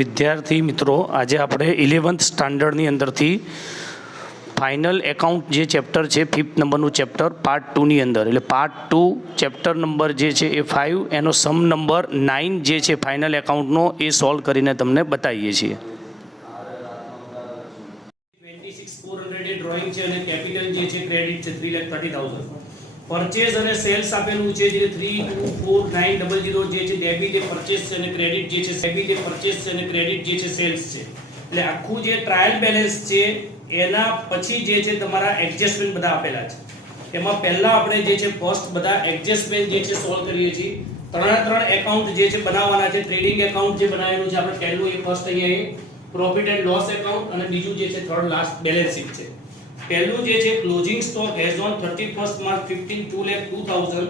વિદ્યાર્થી મિત્રો, આજે આપણે 11th સ્ટાન્ડર્ડની અંદરથી ફાઇનલ એકાઉન્ટ જે ચેપ્ટર છે 5th નંબરનું ચેપ્ટર પાર્ટ 2ની અંદર, એટલે પાર્ટ 2 ચેપ્ટર નંબર જે છે એ 5, એનો સમ નંબર 9 જે છે ફાઇનલ એકાઉન્ટનો, એ સોલ્વ કરીને તમને બતાવીએ છીએ. 26,400 એ ડ્રોઈંગ છે અને કેપિટલ જે છે ક્રેડિટ છે 3,30,000. પરચેઝ અને સેલ્સ આપેલું છે જે 324,900 જે છે ડેબિટ એ પરચેઝ છે અને ક્રેડિટ જે છે ડેબિટ એ પરચેઝ છે અને ક્રેડિટ જે છે સેલ્સ છે. એટલે આખું જે ટ્રાયલ બેલેન્સ છે એના પછી જે છે તમારા એડજસ્ટમેન્ટ બધા આપેલા છે. એમાં પહેલા આપણે જે છે ફર્સ્ટ બધા એડજસ્ટમેન્ટ જે છે સોલ્વ કરીએ છીએ. ત્રણ એકાઉન્ટ જે છે બનાવવાના છે. ટ્રેડિંગ એકાઉન્ટ જે બનાવેલું છે આપણે પહેલું એ ફર્સ્ટ અહીંયા પ્રોફિટ એન્ડ લોસ એકાઉન્ટ, અને બીજું જે છે થર્ડ લાસ્ટ બેલેન્સ શીટ છે. પહેલું જે છે closing stock as on 31st March 15 2,02,000,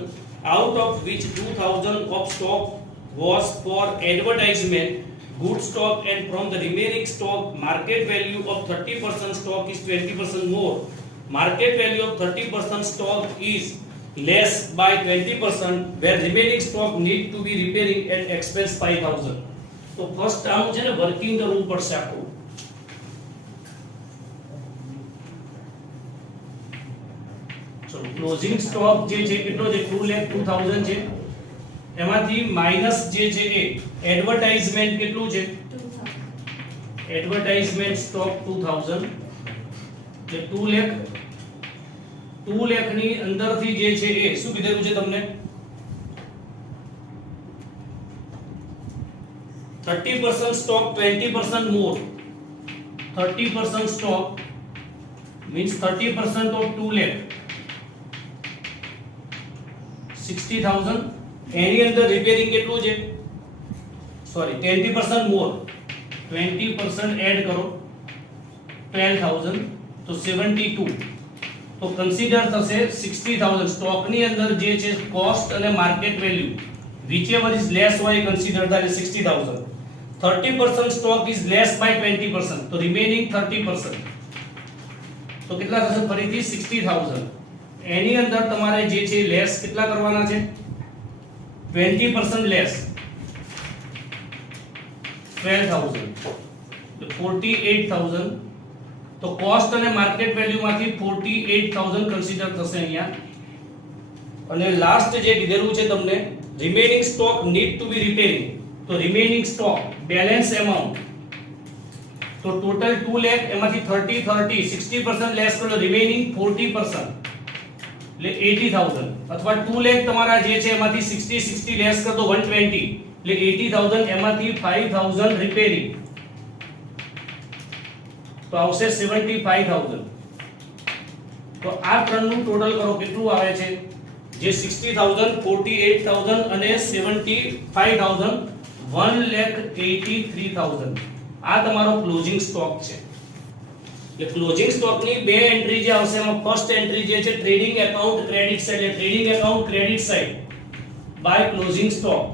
out of which 2,000 of stock was for advertisement, good stock, and from the remaining stock market value of 30% stock is 20% more. Market value of 30% stock is less by 20%, where remaining stock need to be repairing at expense 5,000. તો first આમ છે ને working કરવું પડશે આખું. Closing stock જે છે કેટલો છે 2,02,000 છે. એમાંથી માઈનસ જે છે એ એડવર્ટાઇઝમેન્ટ કેટલું છે 2000. એડવર્ટાઇઝમેન્ટ સ્ટોક 2000 એટલે 2 લાખ ની અંદરથી જે છે એ શું કીધેલું છે તમને 30% stock 20% more. 30% stock means 30% of 2 lakh 60,000. એની અંદર રિપેરિંગ કેટલું છે સોરી 20% મોર, 20% એડ કરો 12,000 તો 72. તો કન્સિડર થશે 60,000. સ્ટોક ની અંદર જે છે કોસ્ટ અને market value whichever is less હોય કન્સિડર થાય 60,000. 30% સ્ટોક is less by 20%, તો રિમેનિંગ 30%. તો કેટલા થશે ફરીથી 60,000. એની અંદર તમારે જે છે લેસ કેટલા કરવાના છે 20% લેસ 12,000 તો 48,000. તો કોસ્ટ અને માર્કેટ વેલ્યુ માંથી 48,000 કન્સિડર થશે અહીંયા. અને લાસ્ટ જે કીધેલું છે તમને remaining stock need to be repairing, તો રિમેનિંગ સ્ટોક બેલેન્સ એમાઉન્ટ તો ટોટલ 2 લાખ, એમાંથી 30 60% લેસ કરો રિમેનિંગ 40% એટલે 80,000. અથવા 2 લાખ તમારા જે છે એમાંથી 60 લેસ કર દો 120 એટલે 80,000. એમાંથી 5,000 રિપેરિંગ તો આવશે 75,000. તો આ ત્રણનું ટોટલ કરો કેટલું આવે છે જે 60,000 48,000 અને 75,000 1,83,000. આ તમારો ક્લોઝિંગ સ્ટોક છે. એટલે ક્લોઝિંગ સ્ટોક ની બે એન્ટ્રી જે આવશે એમાં ફર્સ્ટ એન્ટ્રી જે છે ટ્રેડિંગ એકાઉન્ટ ક્રેડિટ સાઇડ, એટલે trading account credit side by closing stock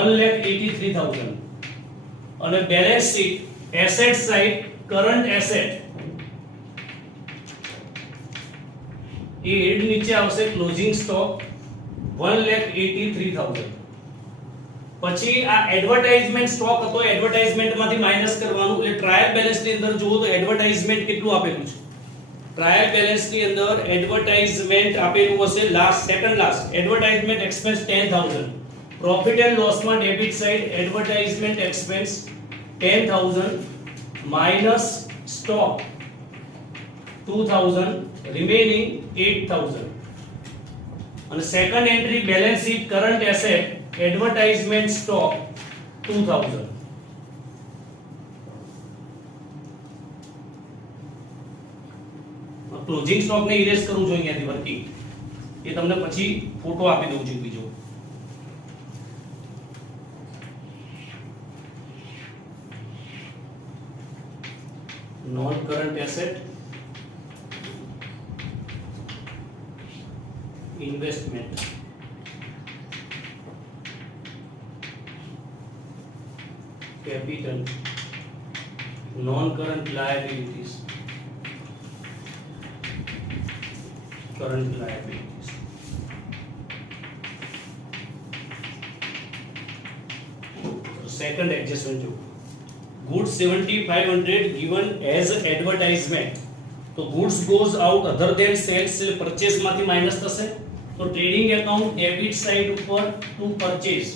1,83,000. અને balance sheet asset side current asset એ હેડ નીચે આવશે ક્લોઝિંગ સ્ટોક 1,83,000. પછી આ એડવર્ટાઇઝમેન્ટ સ્ટોક હતો, એડવર્ટાઇઝમેન્ટ માંથી માઈનસ કરવાનું. એટલે ટ્રાયલ બેલેન્સ ની અંદર જુઓ તો એડવર્ટાઇઝમેન્ટ કેટલું આપેલું છે. ટ્રાયલ બેલેન્સ ની અંદર એડવર્ટાઇઝમેન્ટ આપેલું હશે last second last advertisement expense 10,000. Profit and loss માં debit side advertisement expense 10,000 minus stock 2,000 remaining 8,000. અને second entry balance sheet current asset advertisement stock 2,000. Closing stock ને ઇરેઝ કરું છું અહીંયાથી વર્કિંગ, એ તમને પછી ફોટો આપી દઉં છું બીજો. Non current asset investment capital, non-current liabilities, current liabilities. Second adjustment જો goods 7500 given as advertisement, તો goods goes out other than sales એટલે પરચેસ માંથી માઈનસ થશે, તો ટ્રેડિંગ એકાઉન્ટ ડેબિટ સાઈડ ઉપર ટુ પરચેસ,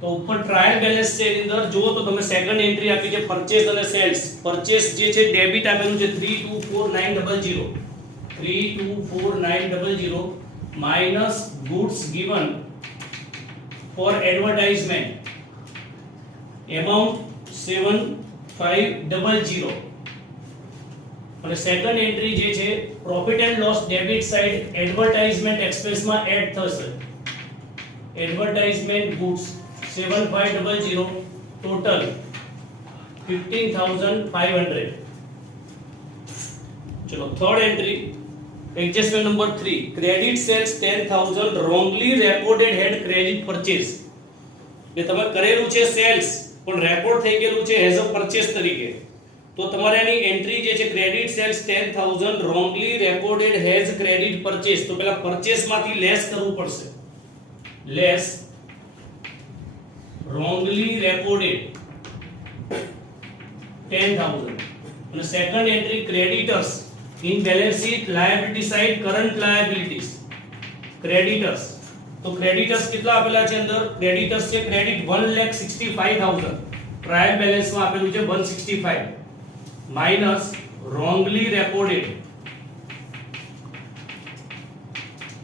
તો ઉપર ટ્રાયલ બેલેન્સ છે એની અંદર જુઓ તો તમે સેકન્ડ એન્ટ્રી આપી છે પરચેસ અને સેલ્સ, પરચેસ જે છે ડેબિટ આપેલું છે 324900 324900 minus goods given for advertisement amount 7500, અને સેકન્ડ એન્ટ્રી જે છે profit and loss debit side advertisement expense માં એડ થશે, એડવર્ટાઇઝમેન્ટ ગુડ્સ 7500 ટોટલ 15500. ચલો third entry adjustment number 3 credit sales 10000 wrongly recorded had credit purchase, એટલે તમે કરેલું છે સેલ્સ પણ રેકોર્ડ થઈ ગયેલું છે એઝ અ પરચેસ તરીકે, તો તમારે એની એન્ટ્રી જે છે credit sales 10000 wrongly recorded has credit purchase, તો પહેલા પરચેસ માંથી લેસ કરવું પડશે, લેસ wrongly recorded 10000, અને second entry creditors in balance sheet liability side current liabilities creditors, તો ક્રેડિટર્સ કેટલા આપેલા છે અંદર, ક્રેડિટર્સ છે ક્રેડિટ 165000 ટ્રાયલ બેલેન્સ માં આપેલું છે 165 માઈનસ wrongly recorded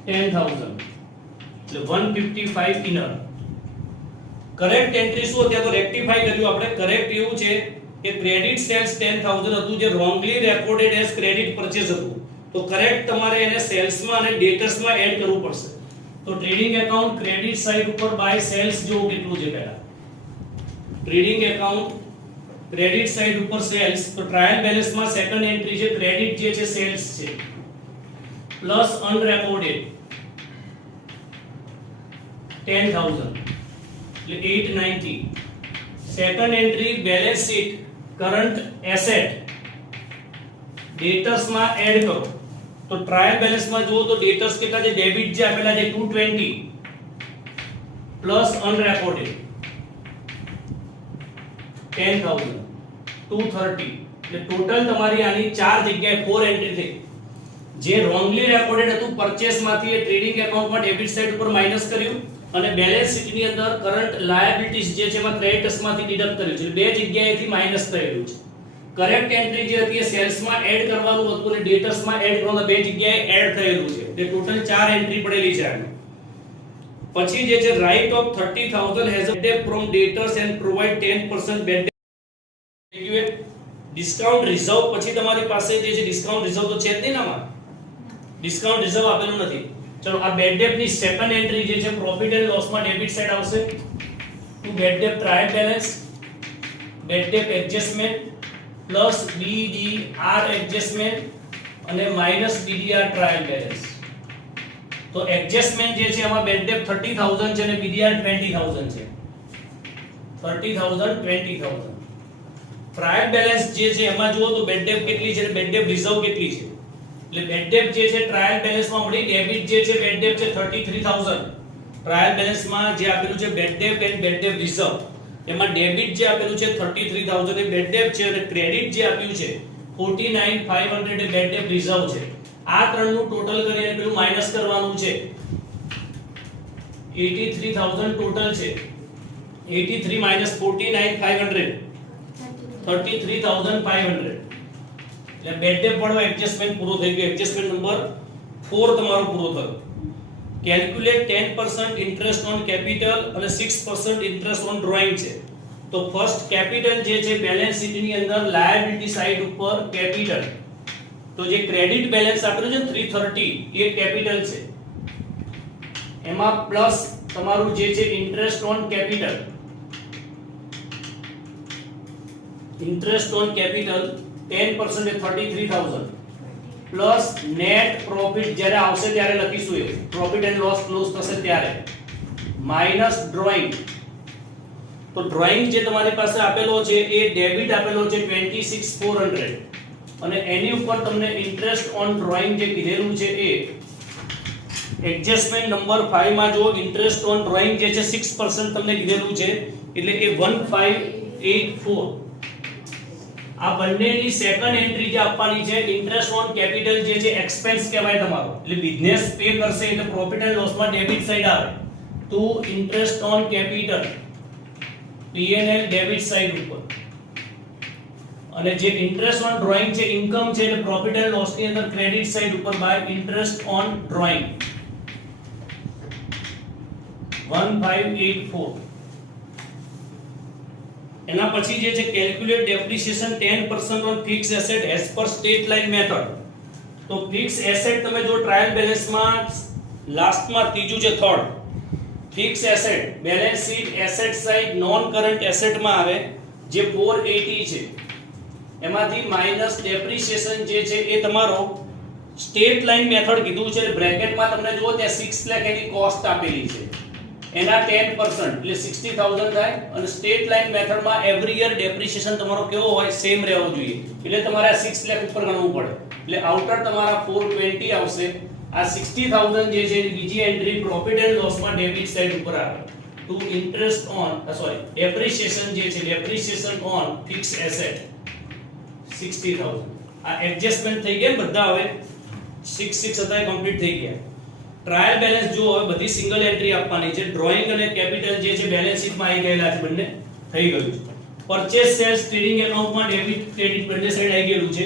10000 એટલે 155 ઇનર. કરેક્ટ એન્ટ્રી શું હતી તો રેક્ટિફાઈ કર્યું આપણે, કરેક્ટ એવું છે કે ક્રેડિટ સેલ્સ 10000 હતું જે wrongly recorded as credit purchase હતું, તો કરેક્ટ તમારે એને સેલ્સ માં અને ડેટર્સ માં એડ કરવું પડશે, તો ટ્રેડિંગ એકાઉન્ટ ક્રેડિટ સાઈડ ઉપર બાય સેલ્સ જો કેટલું છે પહેલા ટ્રેડિંગ એકાઉન્ટ ક્રેડિટ સાઈડ ઉપર સેલ્સ, તો ટ્રાયલ બેલેન્સ માં સેકન્ડ એન્ટ્રી છે ક્રેડિટ જે છે સેલ્સ છે પ્લસ અનરેકોર્ડેડ 10000 એટલે 890. Second entry balance sheet current asset ડેટર્સ માં એડ કરો, તો ટ્રાયલ બેલેન્સ માં જુઓ તો ડેટર્સ કેટલા છે, ડેબિટ જે આપેલા છે 220 પ્લસ અનરેકોર્ડેડ 10000 230, એટલે ટોટલ તમારી આની ચાર જગ્યાએ 4 એન્ટ્રી થઈ, જે રોંગલી રેકોર્ડેડ હતું પરચેસ માંથી એ ટ્રેડિંગ એકાઉન્ટમાં ડેબિટ સાઈડ ઉપર માઈનસ કર્યું, અને બેલેન્સ શીટ ની અંદર કરંટ લાયબિલિટીઝ જે છે એમાં ક્રેડિટર્સ માંથી ડિડક્ટ કર્યું છે, બે જગ્યાએથી માઈનસ થયેલું છે. કરેક્ટ એન્ટ્રી જે હતી એ સેલ્સ માં એડ કરવાનું હતું અને ડેટર્સ માં એડ કરવાનું, બે જગ્યાએ એડ થયેલું છે, એટલે ટોટલ 4 એન્ટ્રી પડેલી છે આની. પછી જે છે write off 30000 has a debt from debtors and provide 10% bad discount reserve, પછી તમારી પાસે જે છે ડિસ્કાઉન્ટ રિઝર્વ તો છે જ નહીં આમાં, ડિસ્કાઉન્ટ રિઝર્વ આપેલું નથી. ચલો આ બેડ ડેટ ની સેકન્ડ એન્ટ્રી જે છે પ્રોફિટ એન્ડ લોસ માં ડેબિટ સાઈડ આવશે, to bad debt trial balance bad debt adjustment plus BDR adjustment અને માઈનસ BDR ટ્રાયલ બેલેન્સ. તો એડજસ્ટમેન્ટ જે છે એમાં બેડ ડેટ 30000 છે અને BDR 20000 છે, 30000 20000. ટ્રાયલ બેલેન્સ જે છે એમાં જુઓ તો બેડ ડેટ કેટલી છે અને બેડ ડેટ રિઝર્વ કેટલી છે, એટલે બેડ ડેટ જે છે ટ્રાયલ બેલેન્સ માં મળી, ડેબિટ જે છે બેડ ડેટ છે 33000 ટ્રાયલ બેલેન્સ માં જે આપેલું છે bad debt and bad debt reserve, એમાં ડેબિટ જે આપેલું છે 33000 એ બેડ ડેટ છે અને ક્રેડિટ જે આપ્યું છે 49500 એ બેડ ડેટ રિઝર્વ છે. આ ત્રણનું ટોટલ કરીને પેલું માઈનસ કરવાનું છે, 83000 ટોટલ છે, 83 minus 49500 33500, એટલે બેડ ડેટ વાળો એડજસ્ટમેન્ટ પૂરો થઈ ગયો, એડજસ્ટમેન્ટ નંબર 4 તમારો પૂરો થયો. કેલ્ક્યુલેટ 10% ઇન્ટરેસ્ટ ઓન કેપિટલ અને 6% ઇન્ટરેસ્ટ ઓન ડ્રોઈંગ છે, તો ફર્સ્ટ કેપિટલ જે છે બેલેન્સ શીટ ની અંદર લાયબિલિટી સાઈડ ઉપર કેપિટલ, તો જે ક્રેડિટ બેલેન્સ આપેલું છે 330 એ કેપિટલ છે, એમાં પ્લસ તમારું જે છે interest on capital, interest on capital 10% A 33000 plus net profit જ્યારે આવશે ત્યારે લખીશું, એ પ્રોફિટ એન્ડ લોસ ક્લોઝ થશે ત્યારે, માઈનસ ડ્રોઈંગ, તો ડ્રોઈંગ જે તમારી પાસે આપેલો છે એ ડેબિટ આપેલો છે 26400, અને એની ઉપર તમને ઇન્ટરેસ્ટ ઓન ડ્રોઈંગ જે કીધેલું છે એ એડજસ્ટમેન્ટ નંબર 5 માં જો ઇન્ટરેસ્ટ ઓન ડ્રોઈંગ જે છે 6% તમને કીધેલું છે એટલે એ 1584 આ બંનેની સેકન્ડ એન્ટ્રી જે આપવાની છે ઇન્ટરેસ્ટ ઓન કેપિટલ જે છે એક્સપેન્સ કહેવાય તમારો એટલે બિઝનેસ પે કરશે એટલે પ્રોફિટ એન્ડ લોસ માં ડેબિટ સાઈડ આવે તો interest on capital P&L debit side ઉપર અને જે ઇન્ટરેસ્ટ ઓન ડ્રોઈંગ છે ઇન્કમ છે એટલે પ્રોફિટ એન્ડ લોસ ની અંદર ક્રેડિટ સાઈડ ઉપર બાય ઇન્ટરેસ્ટ ઓન ડ્રોઈંગ 1584 એના પછી જે છે calculate depreciation 10% on fix asset as per state line method તો ફિક્સ એસેટ તમે જો ટ્રાયલ બેલેન્સ માં લાસ્ટ માં ત્રીજું છે third fix asset balance sheet asset side non current asset માં આવે જે 480 છે એમાંથી માઈનસ ડેપ્રિસિએશન જે છે એ તમારો સ્ટેટ લાઇન મેથડ કીધું છે બ્રેકેટ માં તમને જો ત્યાં 6 લાખ એની કોસ્ટ આપેલી છે એના 10% એટલે 60000 થાય અને સ્ટેટ લાઇન મેથડ માં એવરી યર ડેપ્રિસિએશન તમારો કેવો હોય સેમ રહેવો જોઈએ એટલે તમારે આ 6 લાખ ઉપર ગણવું પડે એટલે આઉટર તમારા 420 આવશે આ 60000 જે છે બીજી એન્ટ્રી પ્રોફિટ એન્ડ લોસ માં ડેબિટ સાઈડ ઉપર આવે ટુ ઇન્ટરેસ્ટ ઓન ડેપ્રિસિએશન જે છે ડેપ્રિસિએશન ઓન ફિક્સ એસેટ 60000 આ એડજસ્ટમેન્ટ થઈ ગયા બધા હવે 6 હતા કમ્પ્લીટ થઈ ગયા ટ્રાયલ બેલેન્સ જો હવે બધી સિંગલ એન્ટ્રી આપવાની છે ડ્રોઈંગ અને કેપિટલ જે છે બેલેન્સ શીટ માં આવી ગયેલા છે બંને થઈ ગયું છે પરચેસ સેલ્સ ટ્રેડિંગ એકાઉન્ટ માં ડેબિટ ક્રેડિટ બંને સાઈડ આવી ગયેલું છે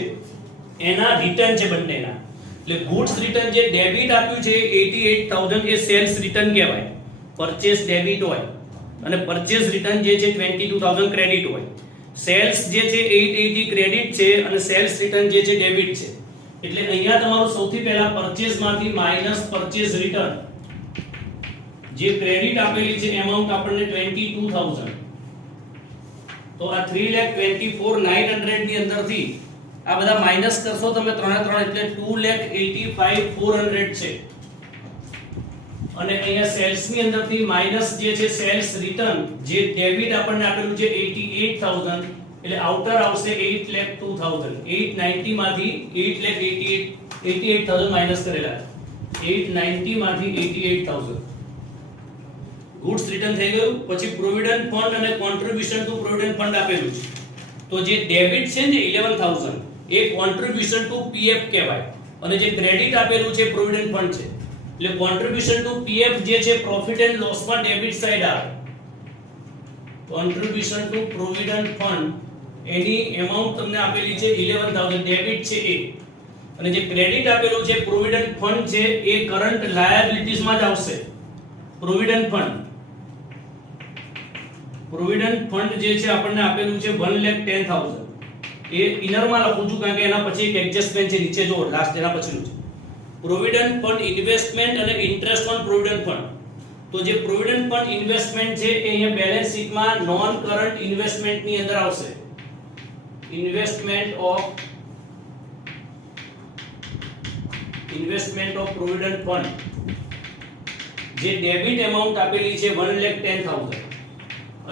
એના રિટર્ન છે બંનેના એટલે ગુડ્સ રિટર્ન જે ડેબિટ આપ્યું છે 88000 એ સેલ્સ રિટર્ન કહેવાય પરચેસ ડેબિટ હોય અને પરચેસ રિટર્ન જે છે 22000 ક્રેડિટ હોય સેલ્સ જે છે 880 ક્રેડિટ છે અને સેલ્સ રિટર્ન જે છે ડેબિટ છે એટલે અહીંયા તમારું સૌથી પહેલા પરચેસ માંથી માઈનસ પરચેસ રિટર્ન જે ક્રેડિટ આપેલી છે એમાઉન્ટ આપણને 22000 તો આ 324900 ની અંદરથી આ બધા માઈનસ કરશો તમે 3 એટલે 285400 છે અને અહીંયા સેલ્સ ની અંદરથી માઈનસ જે છે સેલ્સ રિટર્ન જે ડેબિટ આપણને આપેલું છે 88000 એટલે આઉટર આવશે 8,02,000 890 માંથી 8,88,000 માઈનસ કરેલા 890 માંથી 88,000 ગુડ્સ રિટર્ન થઈ ગયું પછી પ્રોવિડન્ટ ફંડ અને કોન્ટ્રીબ્યુશન ટુ પ્રોવિડન્ટ ફંડ આપેલું છે તો જે ડેબિટ છે ને 11000 એ કોન્ટ્રીબ્યુશન ટુ પીએફ કહેવાય અને જે ક્રેડિટ આપેલું છે પ્રોવિડન્ટ ફંડ છે એટલે કોન્ટ્રીબ્યુશન ટુ પીએફ જે છે પ્રોફિટ એન્ડ લોસ માં ડેબિટ સાઈડ આવે કોન્ટ્રીબ્યુશન ટુ પ્રોવિડન્ટ ફંડ એની એમાઉન્ટ તમને આપેલી છે 11000 ડેબિટ છે એ અને જે ક્રેડિટ આપેલું છે પ્રોવિડન્ટ ફંડ છે એ કરન્ટ લાયબિલિટીઝ માં જ આવશે પ્રોવિડન્ટ ફંડ જે છે આપણને આપેલું છે 1,10,000 એ ઇનર માં લખું છું કારણ કે એના પછી એક એડજસ્ટમેન્ટ છે નીચે જો લાસ્ટ એના પછીનું છે પ્રોવિડન્ટ ફંડ ઇન્વેસ્ટમેન્ટ અને ઇન્ટરેસ્ટ ઓન પ્રોવિડન્ટ ફંડ તો જે પ્રોવિડન્ટ ફંડ ઇન્વેસ્ટમેન્ટ છે એ અહીંયા બેલેન્સ શીટમાં નોન કરન્ટ ઇન્વેસ્ટમેન્ટ ની અંદર આવશે ઇન્વેસ્ટમેન્ટ ઓફ પ્રોવિડન્ટ ફંડ જે ડેબિટ એમાઉન્ટ આપેલી છે 1,10,000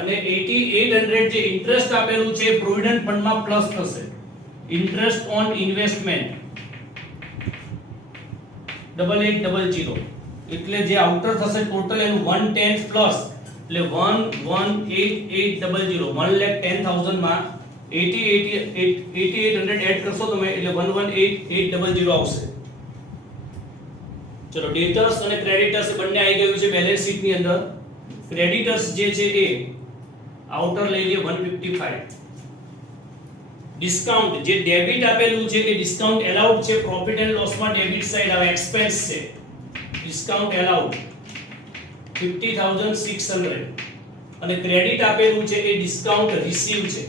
અને 8800 જે ઇન્ટરેસ્ટ આપેલું છે પ્રોવિડન્ટ ફંડ માં પ્લસ થશે ઇન્ટરેસ્ટ ઓન ઇન્વેસ્ટમેન્ટ 8800 એટલે જે આઉટર થશે ટોટલ એનું 110 પ્લસ એટલે 118,800 1,10,000 માં 8800 એડ કરશો તમે એટલે 118,800 આવશે ચલો ડેટર્સ અને ક્રેડિટર્સ બંને આવી ગયું છે બેલેન્સ શીટ ની અંદર ક્રેડિટર્સ જે છે એ આઉટર લઈ લે 155 ડિસ્કાઉન્ટ જે ડેબિટ આપેલું છે એ ડિસ્કાઉન્ટ એલાઉડ છે પ્રોફિટ એન્ડ લોસ માં ડેબિટ સાઈડ આવે એક્સપેન્સ છે ડિસ્કાઉન્ટ એલાઉડ 50,600 અને ક્રેડિટ આપેલું છે એ ડિસ્કાઉન્ટ રિસીવ છે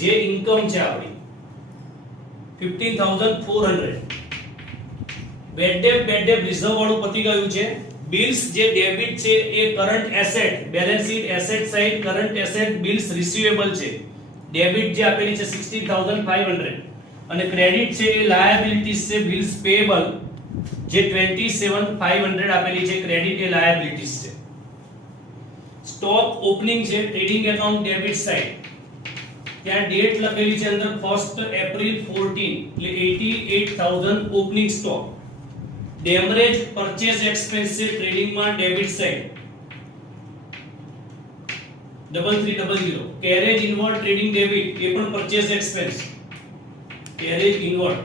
જે ઇન્કમ છે આપણી 15,400 બેડ ડેપ રિઝર્વ વાળું પતી ગયું છે બિલ્સ જે ડેબિટ છે એ current asset balance sheet asset side current asset bills receivable છે ડેબિટ જે આપેલી છે 16,500 અને ક્રેડિટ છે એ લાયબિલિટીઝ છે બિલ્સ પેએબલ જે 27,500 આપેલી છે ક્રેડિટ એ લાયબિલિટીઝ છે સ્ટોક ઓપનિંગ છે ટ્રેડિંગ એકાઉન્ટ ડેબિટ સાઈડ ત્યાં ડેટ લખેલી છે અંદર 1st એપ્રિલ 14 એટલે 88,000 opening stock demurrage purchase expense છે ટ્રેડિંગ માં debit side 3300 carriage inward trading debit એ પણ purchase expense carriage inward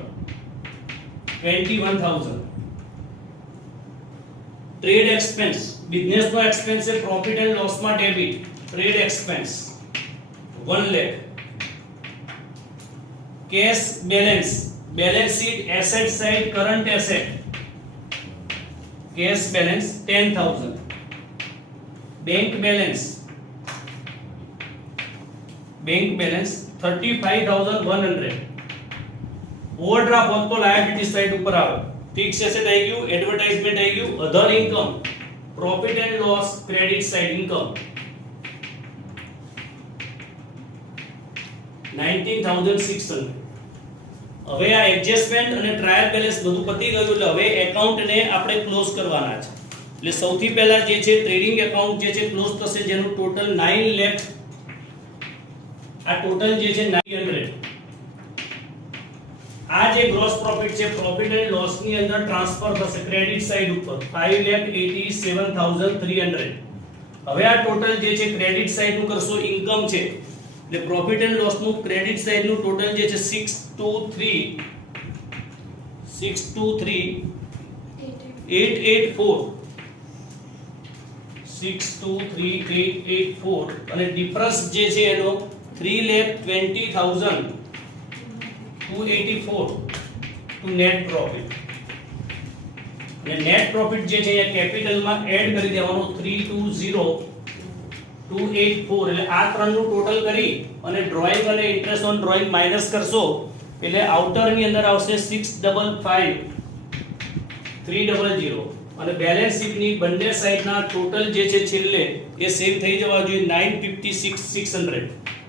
21000 trade expense business નો એક્સપેન્સ છે પ્રોફિટ એન્ડ લોસ માં debit trade expense 1 lakh cash balance balance sheet asset side current asset cash balance 10000 bank balance 35100 overdraft હોત તો liability side ઉપર આવે fix asset આવી ગયું advertisement આવી ગયું other income profit and loss credit side income 19600 હવે આ એડજસ્ટમેન્ટ અને ટ્રાયલ બેલેન્સ બધું પતી ગયું એટલે હવે એકાઉન્ટ ને આપણે ક્લોઝ કરવાના છે એટલે સૌથી પહેલા જે છે ટ્રેડિંગ એકાઉન્ટ જે છે ક્લોઝ થશે જેનું ટોટલ 9 લાખ આ ટોટલ જે છે 900 આ જે ગ્રોસ પ્રોફિટ છે પ્રોફિટ એન્ડ લોસ ની અંદર ટ્રાન્સફર થશે ક્રેડિટ સાઇડ ઉપર 587300 હવે આ ટોટલ જે છે ક્રેડિટ સાઇડ નું કરશો ઇન્કમ છે એટલે પ્રોફિટ એન્ડ લોસ નું ક્રેડિટ સાઇડ નું ટોટલ જે છે 623,884 અને ડિફરન્સ જે છે એનો 3,20,284 ટુ નેટ પ્રોફિટ અને નેટ પ્રોફિટ જે છે એ કેપિટલ માં એડ કરી દેવાનો 320,284 એટલે આ ત્રણનું ટોટલ કરી અને ડ્રોઈંગ અને ઇન્ટરેસ્ટ ઓન ડ્રોઈંગ માઈનસ કરશો એટલે આઉટર ની અંદર આવશે 655,300 અને બેલેન્સ શીટ ની બંને સાઈડના ટોટલ જે છે છેલ્લે એ સેમ થઈ જવા જોઈએ 956,600